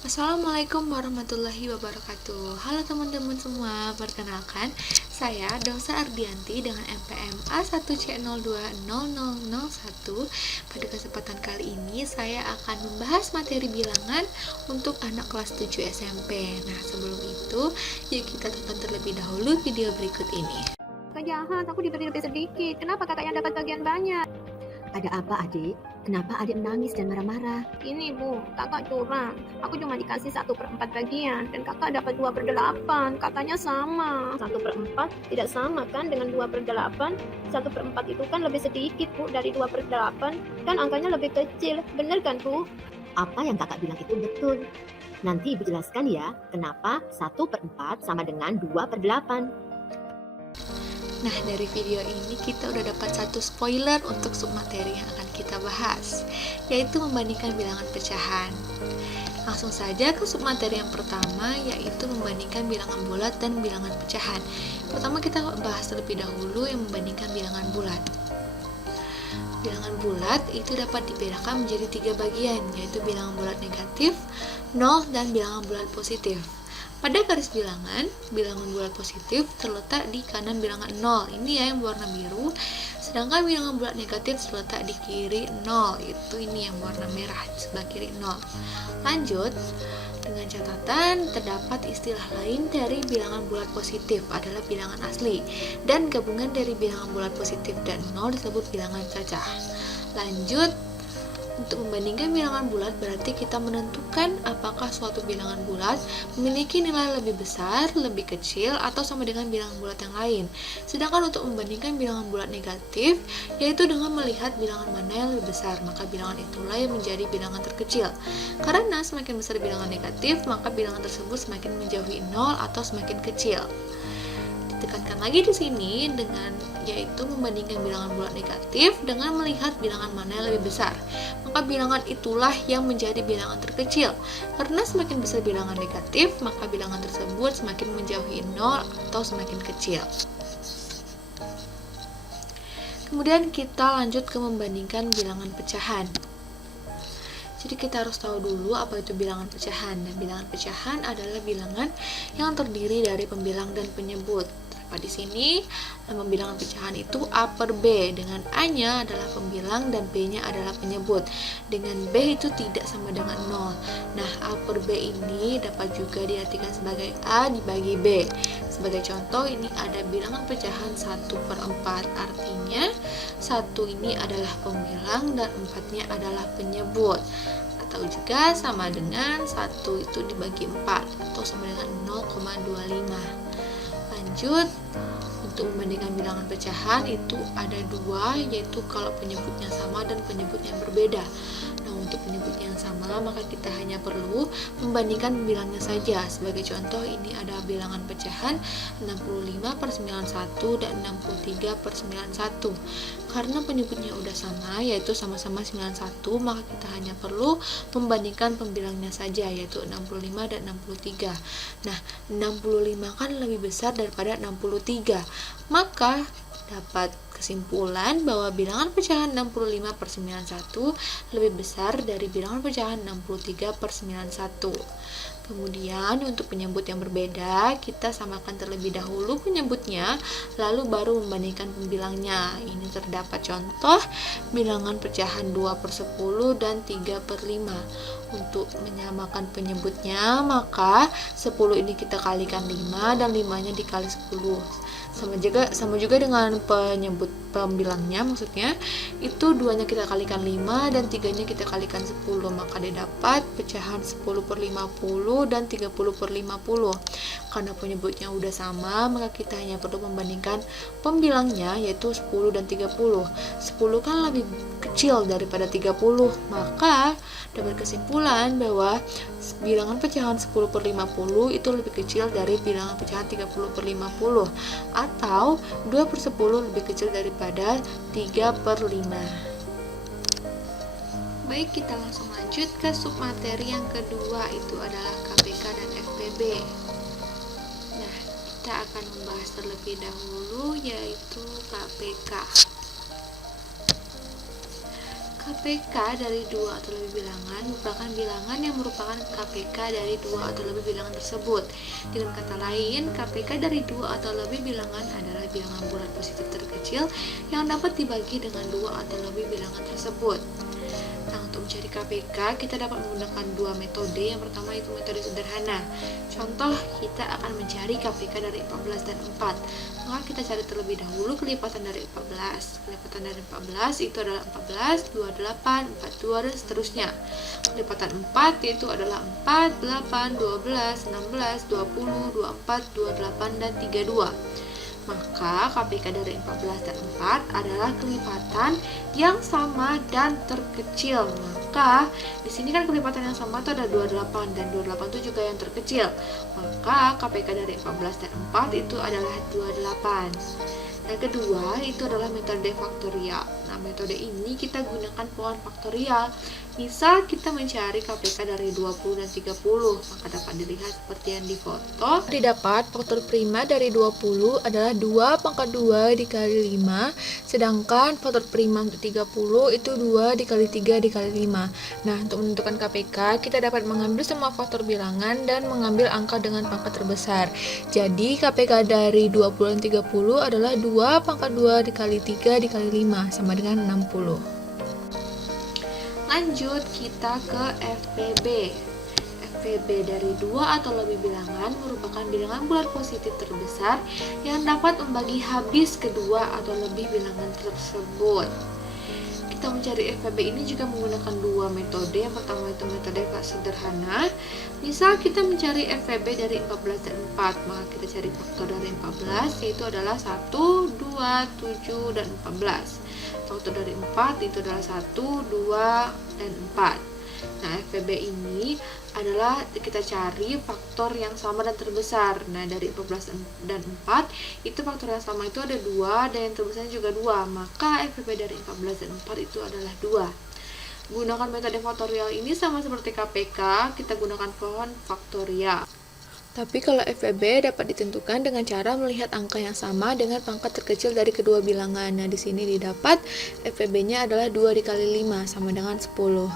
Assalamualaikum warahmatullahi wabarakatuh. Halo teman-teman semua, perkenalkan saya Dosa Ardianti dengan NPM A1C020001. Pada kesempatan kali ini saya akan membahas materi bilangan untuk anak kelas 7 SMP. Nah, sebelum itu, yuk kita tonton terlebih dahulu video berikut ini. Kakak jahat, aku diberi lebih sedikit. Kenapa kakak yang dapat bagian banyak? Ada apa adik? Kenapa adik menangis dan marah-marah? Ini bu, kakak curang. Aku cuma dikasih 1/4 bagian dan kakak dapat 2/8. Katanya sama. 1/4 tidak sama kan dengan 2/8? 1/4 itu kan lebih sedikit bu dari 2/8. Kan angkanya lebih kecil. Bener kan bu? Apa yang kakak bilang itu betul. Nanti ibu jelaskan ya, kenapa 1/4 sama dengan 2/8. Nah, dari video ini kita udah dapat satu spoiler untuk submateri yang akan kita bahas, yaitu membandingkan bilangan pecahan. Langsung saja ke submateri yang pertama, yaitu membandingkan bilangan bulat dan bilangan pecahan. Pertama kita bahas terlebih dahulu yang membandingkan bilangan bulat. Bilangan bulat itu dapat dibedakan menjadi 3 bagian, yaitu bilangan bulat negatif, 0, dan bilangan bulat positif. Pada garis bilangan bulat positif terletak di kanan bilangan 0, ini ya yang warna biru, sedangkan bilangan bulat negatif terletak di kiri 0, itu ini yang warna merah di sebelah kiri 0. Lanjut, dengan catatan terdapat istilah lain dari bilangan bulat positif adalah bilangan asli, dan gabungan dari bilangan bulat positif dan 0 disebut bilangan cacah. Lanjut, untuk membandingkan bilangan bulat berarti kita menentukan apakah suatu bilangan bulat memiliki nilai lebih besar, lebih kecil, atau sama dengan bilangan bulat yang lain. Sedangkan untuk membandingkan bilangan bulat negatif, yaitu dengan melihat bilangan mana yang lebih besar, maka bilangan itulah yang menjadi bilangan terkecil. Karena semakin besar bilangan negatif, maka bilangan tersebut semakin menjauhi 0 atau semakin kecil. Ditekankan lagi di sini dengan yaitu membandingkan bilangan bulat negatif dengan melihat bilangan mana yang lebih besar. Maka bilangan itulah yang menjadi bilangan terkecil. Karena semakin besar bilangan negatif, maka bilangan tersebut semakin menjauhi 0 atau semakin kecil. Kemudian kita lanjut ke membandingkan bilangan pecahan. Jadi kita harus tahu dulu apa itu bilangan pecahan. Dan bilangan pecahan adalah bilangan yang terdiri dari pembilang dan penyebut. Di sini nama bilangan pecahan itu A per B, dengan A-nya adalah pembilang dan B-nya adalah penyebut. Dengan B itu tidak sama dengan 0. Nah, A per B ini dapat juga diartikan sebagai A dibagi B. Sebagai contoh, ini ada bilangan pecahan 1/4, artinya 1 ini adalah pembilang dan 4-nya adalah penyebut. Atau juga sama dengan 1 itu dibagi 4 atau sama dengan 0,25. Lanjut, untuk membandingkan bilangan pecahan itu ada 2, yaitu kalau penyebutnya sama dan penyebutnya berbeda. Nah, untuk penyebutnya yang sama, maka kita hanya perlu membandingkan bilangnya saja. Sebagai contoh, ini ada bilangan pecahan 65/91 dan 63/91. Karena penyebutnya udah sama, yaitu sama-sama 91, maka kita hanya perlu membandingkan pembilangnya saja, yaitu 65 dan 63. Nah, 65 kan lebih besar daripada 63. Maka dapat kesimpulan bahwa bilangan pecahan 65/91 lebih besar dari bilangan pecahan 63/91. Kemudian untuk penyebut yang berbeda, kita samakan terlebih dahulu penyebutnya, lalu baru membandingkan pembilangnya. Ini terdapat contoh bilangan pecahan 2/10 dan 3/5. Untuk menyamakan penyebutnya, maka 10 ini kita kalikan 5 dan 5-nya dikali 10. Sama juga dengan penyebut pembilangnya, maksudnya itu 2-nya kita kalikan 5 dan 3-nya kita kalikan 10, maka didapat pecahan 10/50 dan 30/50. Karena penyebutnya udah sama, maka kita hanya perlu membandingkan pembilangnya, yaitu 10 dan 30. 10 kan lebih kecil daripada 30, maka dapat kesimpulan bahwa bilangan pecahan 10/50 itu lebih kecil dari bilangan pecahan 30/50, atau 2/10 lebih kecil daripada 3/5. Baik, kita langsung lanjut ke submateri yang kedua, itu adalah KPK dan FPB. Nah, kita akan membahas terlebih dahulu yaitu KPK. KPK dari dua atau lebih bilangan merupakan bilangan yang merupakan KPK dari dua atau lebih bilangan tersebut. Dengan kata lain, KPK dari dua atau lebih bilangan adalah bilangan bulat positif terkecil yang dapat dibagi dengan dua atau lebih bilangan tersebut. Nah, untuk mencari KPK, kita dapat menggunakan dua metode. Yang pertama itu metode sederhana. Contoh, kita akan mencari KPK dari 14 dan 4. Maka kita cari terlebih dahulu kelipatan dari 14. Kelipatan dari 14 itu adalah 14, 28, 42, dan seterusnya. Kelipatan 4 yaitu adalah 4, 8, 12, 16, 20, 24, 28, dan 32. Maka KPK dari 14 dan 4 adalah kelipatan yang sama dan terkecil. Maka di sini kan kelipatan yang sama itu ada 28 dan 28 itu juga yang terkecil. Maka KPK dari 14 dan 4 itu adalah 28. Yang kedua itu adalah metode faktorial. Nah, metode ini kita gunakan pohon faktorial. Misal kita mencari KPK dari 20 dan 30, maka dapat dilihat seperti yang di foto. Didapat faktor prima dari 20 adalah 2 pangkat 2 dikali 5, sedangkan faktor prima untuk 30 itu 2 dikali 3 dikali 5. Nah, untuk menentukan KPK, kita dapat mengambil semua faktor bilangan dan mengambil angka dengan pangkat terbesar. Jadi, KPK dari 20 dan 30 adalah 2 pangkat 2 dikali 3 dikali 5, sama dengan 60. Lanjut kita ke FPB. FPB dari dua atau lebih bilangan merupakan bilangan bulat positif terbesar yang dapat membagi habis kedua atau lebih bilangan tersebut. Kita mencari FPB ini juga menggunakan dua metode. Yang pertama itu metode sederhana. Misal kita mencari FPB dari 14 dan 4, maka kita cari faktor dari 14 yaitu adalah 1, 2, 7, dan 14. Faktor dari 4 itu adalah 1, 2, dan 4. Nah, FPB ini adalah kita cari faktor yang sama dan terbesar. Nah, dari 14 dan 4 itu faktor yang sama itu ada 2 dan yang terbesarnya juga 2. Maka FPB dari 14 dan 4 itu adalah 2. Gunakan metode faktorial ini sama seperti KPK, kita gunakan pohon faktorial. Tapi kalau FPB dapat ditentukan dengan cara melihat angka yang sama dengan pangkat terkecil dari kedua bilangan. Nah, di sini didapat FPB-nya adalah 2 dikali 5 sama dengan 10.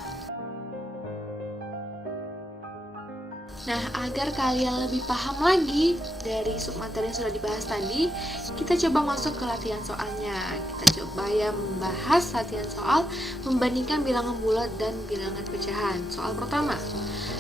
Nah, agar kalian lebih paham lagi dari submateri yang sudah dibahas tadi, kita coba masuk ke latihan soalnya. Kita coba ya membahas latihan soal membandingkan bilangan bulat dan bilangan pecahan. Soal pertama,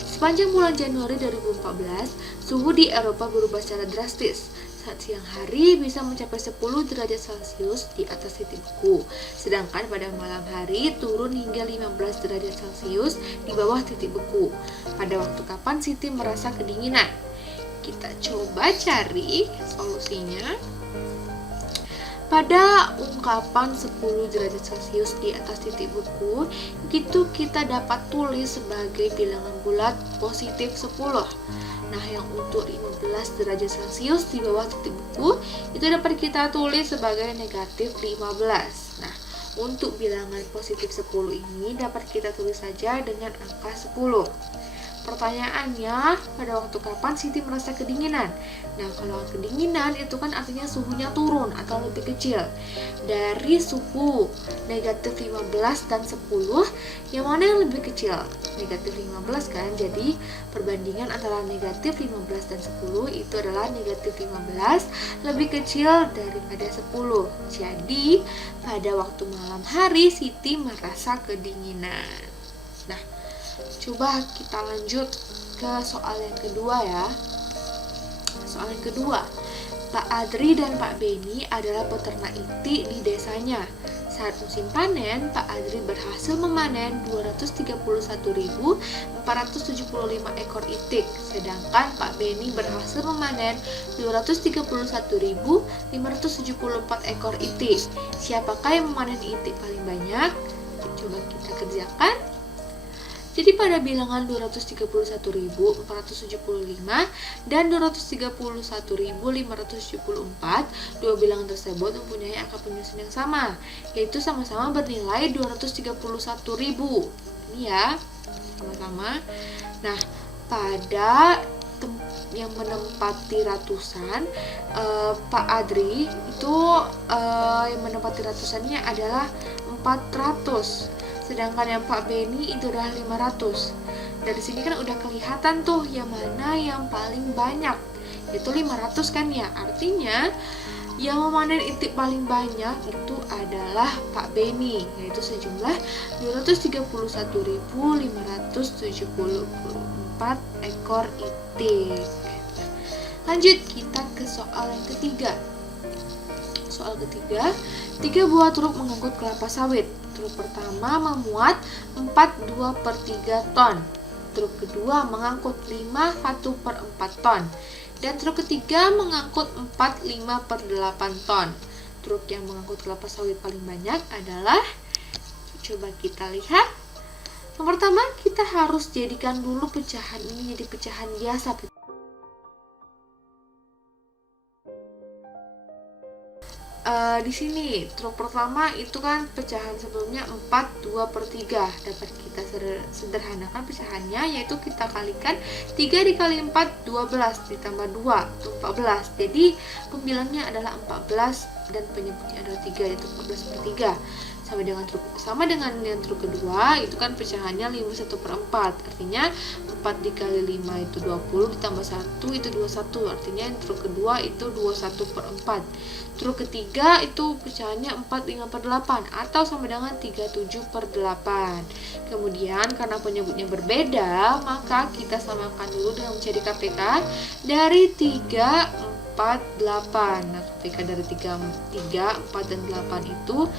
sepanjang bulan Januari 2014, suhu di Eropa berubah secara drastis. Saat siang hari bisa mencapai 10 derajat Celcius di atas titik beku, sedangkan pada malam hari turun hingga 15 derajat Celcius di bawah titik beku. Pada waktu kapan Siti merasa kedinginan? Kita coba cari solusinya. Pada ungkapan 10 derajat Celcius di atas titik beku, itu kita dapat tulis sebagai bilangan bulat positif 10. Nah, yang untuk 15 derajat Celcius di bawah titik beku, itu dapat kita tulis sebagai negatif 15. Nah, untuk bilangan positif 10 ini dapat kita tulis saja dengan angka 10. Pertanyaannya, pada waktu kapan Siti merasa kedinginan? Nah, kalau kedinginan itu kan artinya suhunya turun atau lebih kecil. Dari suhu negatif 15 dan 10, yang mana yang lebih kecil? Negatif 15 kan, jadi perbandingan antara negatif 15 dan 10 itu adalah negatif 15 lebih kecil daripada 10. Jadi, pada waktu malam hari Siti merasa kedinginan. Nah, coba kita lanjut ke soal yang kedua ya. Soal yang kedua, Pak Adri dan Pak Beni adalah peternak itik di desanya. Saat musim panen, Pak Adri berhasil memanen 231.475 ekor itik, sedangkan Pak Beni berhasil memanen 231.574 ekor itik. Siapakah yang memanen itik paling banyak? Coba kita kerjakan. Jadi pada bilangan 231.475 dan 231.574, dua bilangan tersebut mempunyai angka penyusun yang sama, yaitu sama-sama bernilai 231.000. Ini ya, sama-sama. Nah, pada yang menempati ratusan, Pak Adri itu yang menempati ratusannya adalah 400. sedangkan yang Pak Beni itu adalah 500. Dari sini kan udah kelihatan tuh yang mana yang paling banyak, yaitu 500 kan ya. Artinya yang memanen itik paling banyak itu adalah Pak Beni, yaitu sejumlah 231.574 ekor itik. Lanjut kita ke soal yang ketiga. Soal ketiga, 3 buah truk mengangkut kelapa sawit. Truk pertama memuat 4/2/3 ton. Truk kedua mengangkut 5/1/4 ton. Dan truk ketiga mengangkut 4/5/8 ton. Truk yang mengangkut kelapa sawit paling banyak adalah, coba kita lihat. Yang pertama, kita harus jadikan dulu pecahan ini jadi pecahan biasa. Di sini truk pertama itu kan pecahan sebelumnya 4/2/3. Dapat kita sederhanakan pecahannya, yaitu kita kalikan 3 dikali 4 12 ditambah 2 itu 14. Jadi pembilangnya adalah 14 dan penyebutnya adalah 3, yaitu 14/3. Sama dengan yang truk kedua itu kan pecahannya 5/1/4. Artinya 4 dikali 5 itu 20 ditambah 1 itu 21. Artinya yang truk kedua itu 21/4. Truk ketiga itu pecahannya 4/5/8 atau sama dengan 37/8. Kemudian karena penyebutnya berbeda, maka kita samakan dulu dengan mencari KPK dari 3, 4, 8. Nah, KPK dari 3, 4, dan 8 itu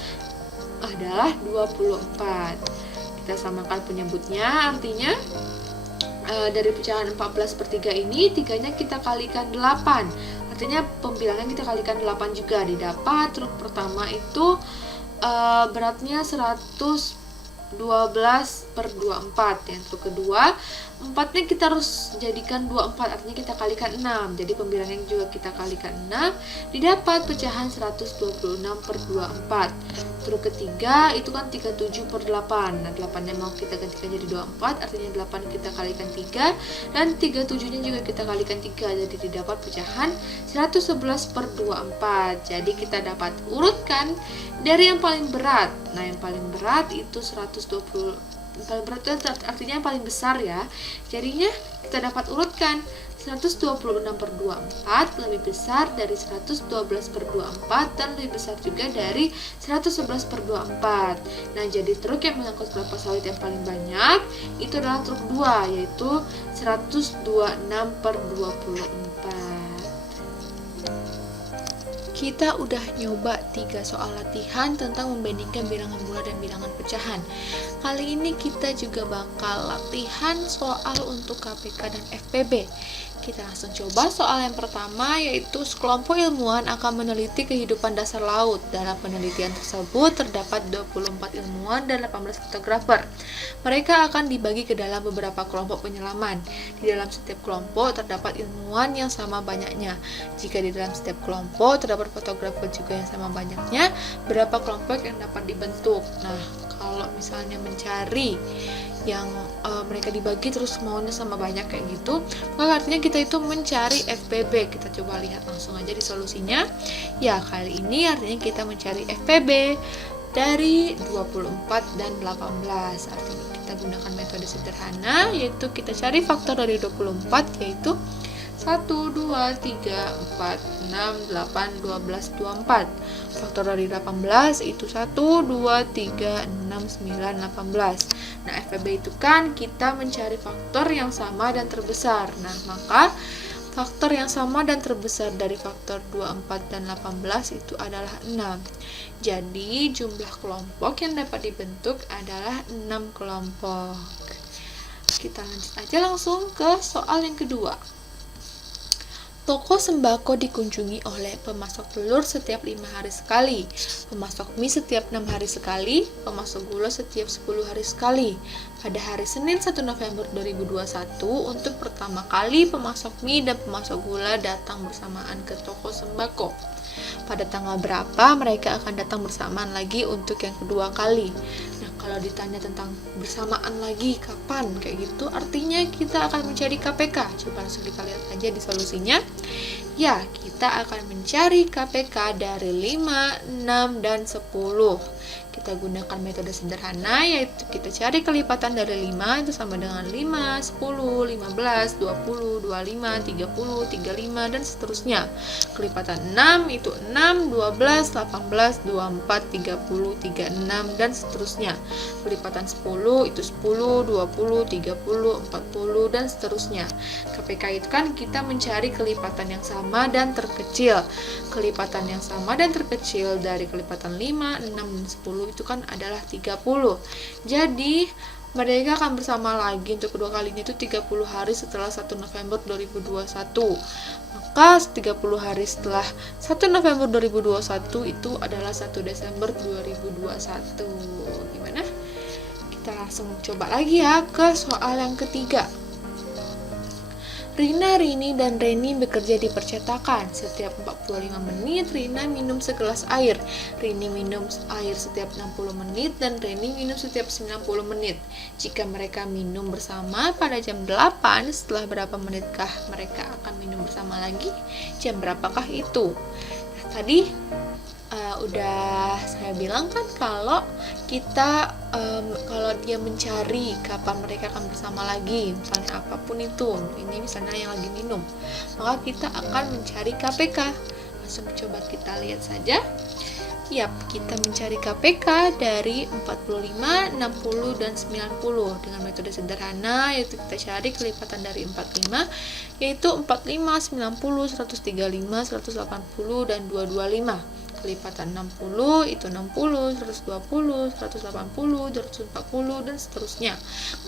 adalah 24. Kita samakan penyebutnya, artinya dari pecahan 14/3 ini 3-nya kita kalikan 8. Artinya pembilangan kita kalikan 8 juga. Didapat truk pertama itu beratnya 112/24. Yang truk kedua 4-nya kita harus jadikan 24, artinya kita kalikan 6. Jadi pembilangan juga kita kalikan 6. Didapat pecahan 126/24. Truk ketiga itu kan 37/8. Nah, 8-nya mau kita gantikan jadi 24, artinya 8 kita kalikan 3 dan 37-nya juga kita kalikan 3. Jadi didapat pecahan 111/24. Jadi kita dapat urutkan dari yang paling berat. Nah, yang paling berat itu 120. Paling berat itu artinya yang paling besar ya. Jadinya kita dapat urutkan 126/24 lebih besar dari 112/24 dan lebih besar juga dari 111/24. Nah, jadi truk yang mengangkut kelapa sawit yang paling banyak itu adalah truk 2, yaitu 126/24. Kita udah nyoba 3 soal latihan tentang membandingkan bilangan bulat dan bilangan pecahan. Kali ini kita juga bakal latihan soal untuk KPK dan FPB. Kita langsung coba soal yang pertama, yaitu sekelompok ilmuwan akan meneliti kehidupan dasar laut. Dalam penelitian tersebut terdapat 24 ilmuwan dan 18 fotografer. Mereka akan dibagi ke dalam beberapa kelompok penyelaman. Di dalam setiap kelompok terdapat ilmuwan yang sama banyaknya. Jika di dalam setiap kelompok terdapat fotografer juga yang sama banyaknya, berapa kelompok yang dapat dibentuk? Nah, kalau misalnya mencari yang mereka dibagi terus maunya sama banyak kayak gitu, maka artinya kita itu mencari FPB. Kita coba lihat langsung aja di solusinya. Ya, kali ini artinya kita mencari FPB dari 24 dan 18. Artinya kita gunakan metode sederhana, yaitu kita cari faktor dari 24, yaitu 1, 2, 3, 4, 6, 8, 12, 24. Faktor dari 18 itu 1, 2, 3, 6, 9, 18. Nah, FPB itu kan kita mencari faktor yang sama dan terbesar. Nah, maka faktor yang sama dan terbesar dari faktor 24 dan 18 itu adalah 6. Jadi, jumlah kelompok yang dapat dibentuk adalah 6 kelompok. Kita lanjut aja langsung ke soal yang kedua. Toko sembako dikunjungi oleh pemasok telur setiap 5 hari sekali, pemasok mie setiap 6 hari sekali, pemasok gula setiap 10 hari sekali. Pada hari Senin 1 November 2021, untuk pertama kali pemasok mie dan pemasok gula datang bersamaan ke toko sembako. Pada tanggal berapa mereka akan datang bersamaan lagi untuk yang kedua kali? Nah, kalau ditanya tentang bersamaan lagi kapan kayak gitu, artinya kita akan mencari KPK. Coba langsung kita lihat aja di solusinya. Ya, kita akan mencari KPK dari 5, 6, dan 10. Kita kita gunakan metode sederhana, yaitu kita cari kelipatan dari 5 itu sama dengan 5, 10, 15, 20, 25, 30, 35, dan seterusnya. Kelipatan 6 itu 6, 12, 18, 24, 30, 36, dan seterusnya. Kelipatan 10 itu 10, 20, 30, 40, dan seterusnya. KPK itu kan kita mencari kelipatan yang sama dan terkecil. Kelipatan yang sama dan terkecil dari kelipatan 5, 6, dan 10 itu kan adalah 30. Jadi mereka akan bersama lagi untuk kedua kalinya itu 30 hari setelah 1 November 2021. Maka 30 hari setelah 1 November 2021 itu adalah 1 Desember 2021. Gimana? Kita langsung coba lagi ya ke soal yang ketiga. Rina, Rini, dan Reni bekerja di percetakan. Setiap 45 menit, Rina minum segelas air. Rini minum air setiap 60 menit, dan Reni minum setiap 90 menit. Jika mereka minum bersama pada jam 8, setelah berapa menitkah mereka akan minum bersama lagi? Jam berapakah itu? Nah, tadi udah saya bilang kan kalau kita kalau dia mencari kapan mereka akan bersama lagi, misalnya apapun itu, ini misalnya yang lagi minum, maka kita akan mencari KPK. Langsung coba kita lihat saja. Yap, kita mencari KPK dari 45, 60, dan 90 dengan metode sederhana, yaitu kita cari kelipatan dari 45, yaitu 45, 90, 135, 180, dan 225. Kelipatan 60 itu 60, 120, 180, 240, dan seterusnya.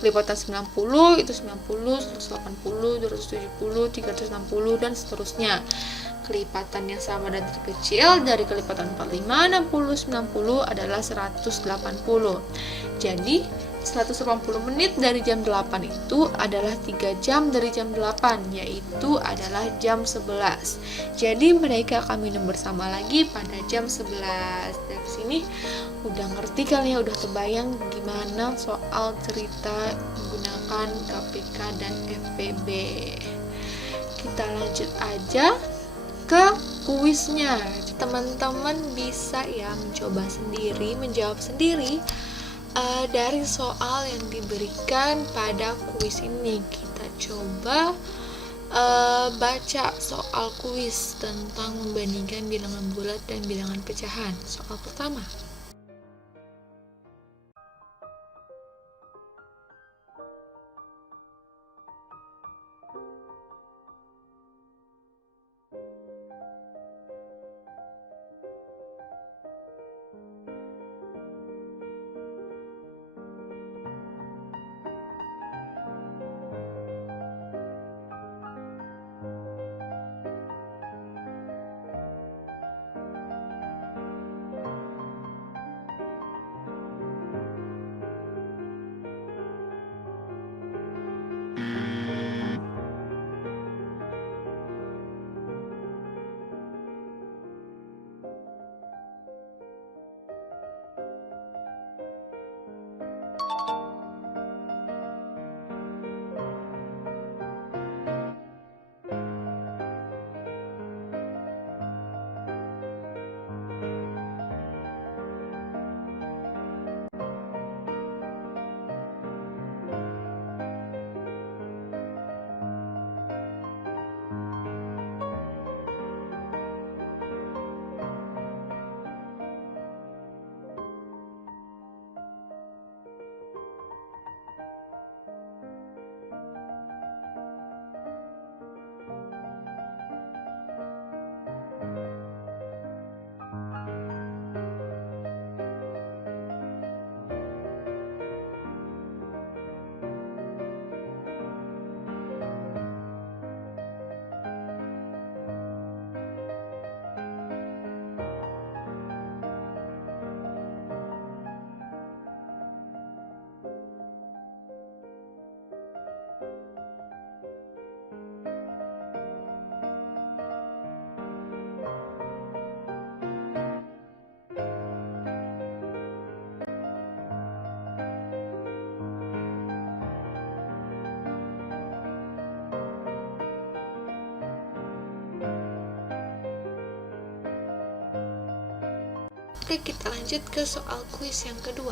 Kelipatan 90 itu 90, 180, 270, 360, dan seterusnya. Kelipatan yang sama dan terkecil dari kelipatan 45, 60, 90 adalah 180. Jadi 180 menit dari jam 8 itu adalah 3 jam dari jam 8, yaitu adalah jam 11. Jadi mereka akan minum bersama lagi pada jam 11. Dari sini udah ngerti kali ya, udah kebayang gimana soal cerita menggunakan KPK dan FPB. Kita lanjut aja ke kuisnya. Teman-teman bisa ya mencoba sendiri, menjawab sendiri dari soal yang diberikan pada kuis ini. Kita coba baca soal kuis tentang membandingkan bilangan bulat dan bilangan pecahan. Soal pertama. Oke, kita lanjut ke soal kuis yang kedua.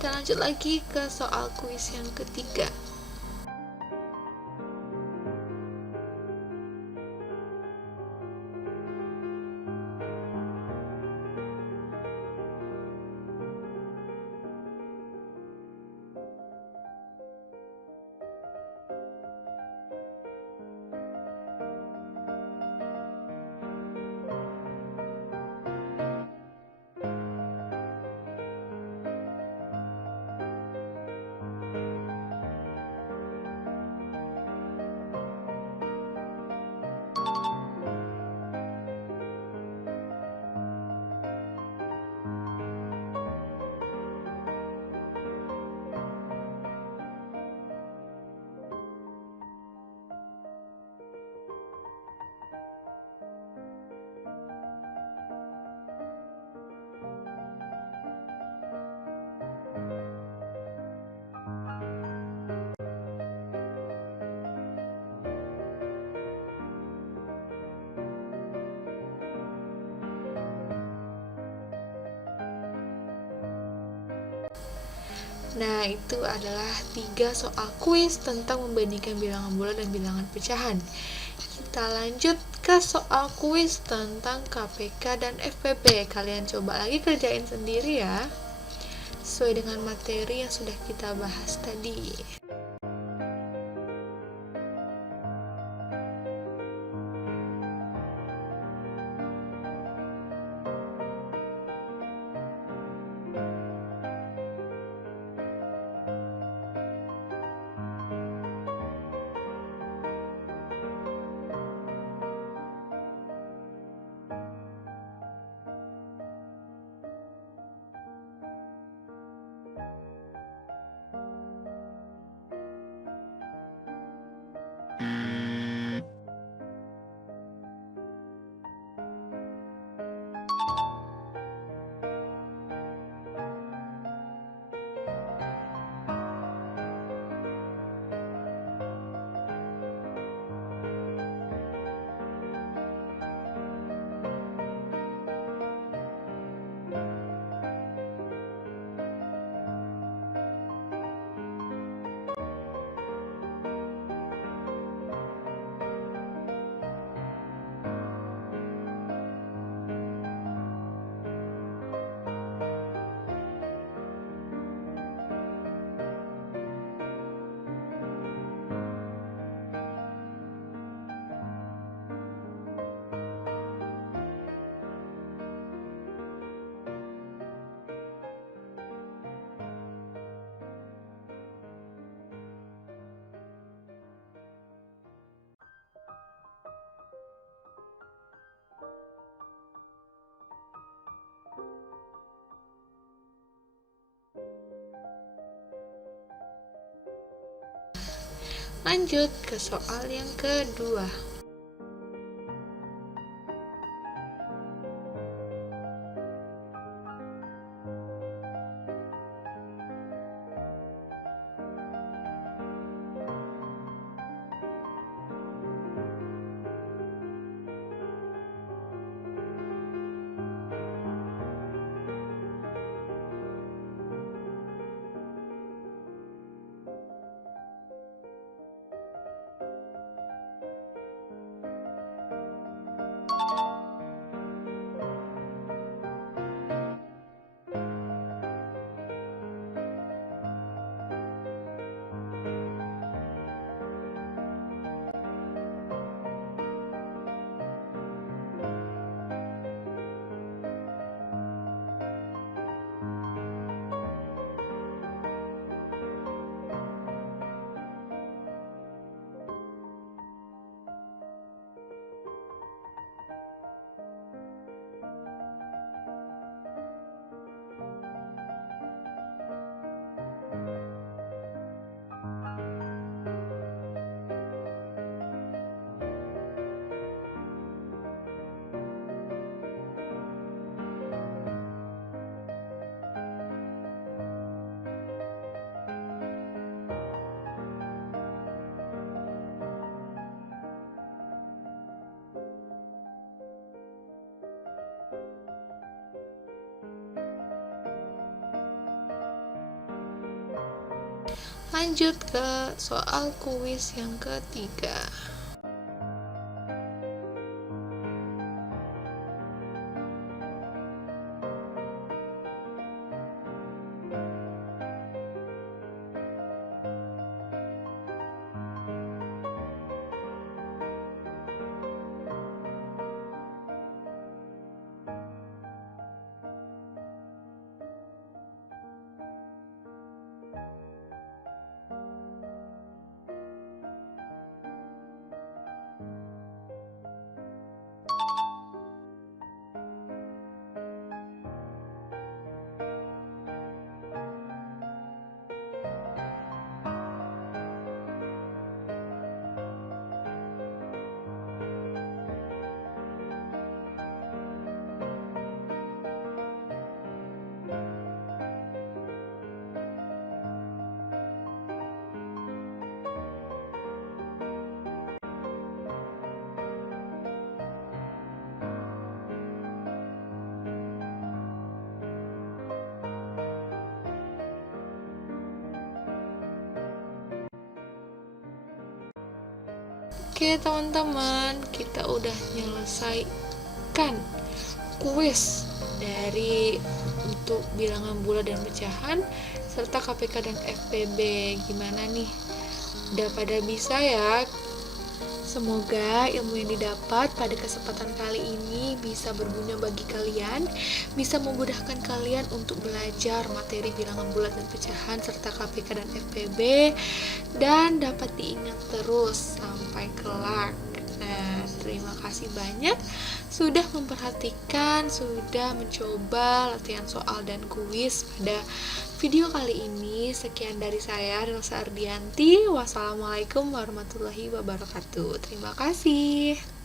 Kita lanjut lagi ke soal kuis yang ketiga. Nah, itu adalah 3 soal kuis tentang membandingkan bilangan bulat dan bilangan pecahan. Kita lanjut ke soal kuis tentang KPK dan FPP. Kalian coba lagi kerjain sendiri ya, sesuai dengan materi yang sudah kita bahas tadi. Lanjut ke soal yang kedua. Lanjut ke soal kuis yang ketiga. Oke teman-teman, kita udah menyelesaikan kuis dari untuk bilangan bulat dan pecahan serta KPK dan FPB. Gimana nih? Udah pada bisa ya? Semoga ilmu yang didapat pada kesempatan kali ini bisa berguna bagi kalian, bisa memudahkan kalian untuk belajar materi bilangan bulat dan pecahan serta KPK dan FPB, dan dapat diingat terus sampai kelak. Nah, terima kasih banyak sudah memperhatikan, sudah mencoba latihan soal dan kuis pada video kali ini. Sekian dari saya, Delsa Ardianti. Wassalamualaikum warahmatullahi wabarakatuh. Terima kasih.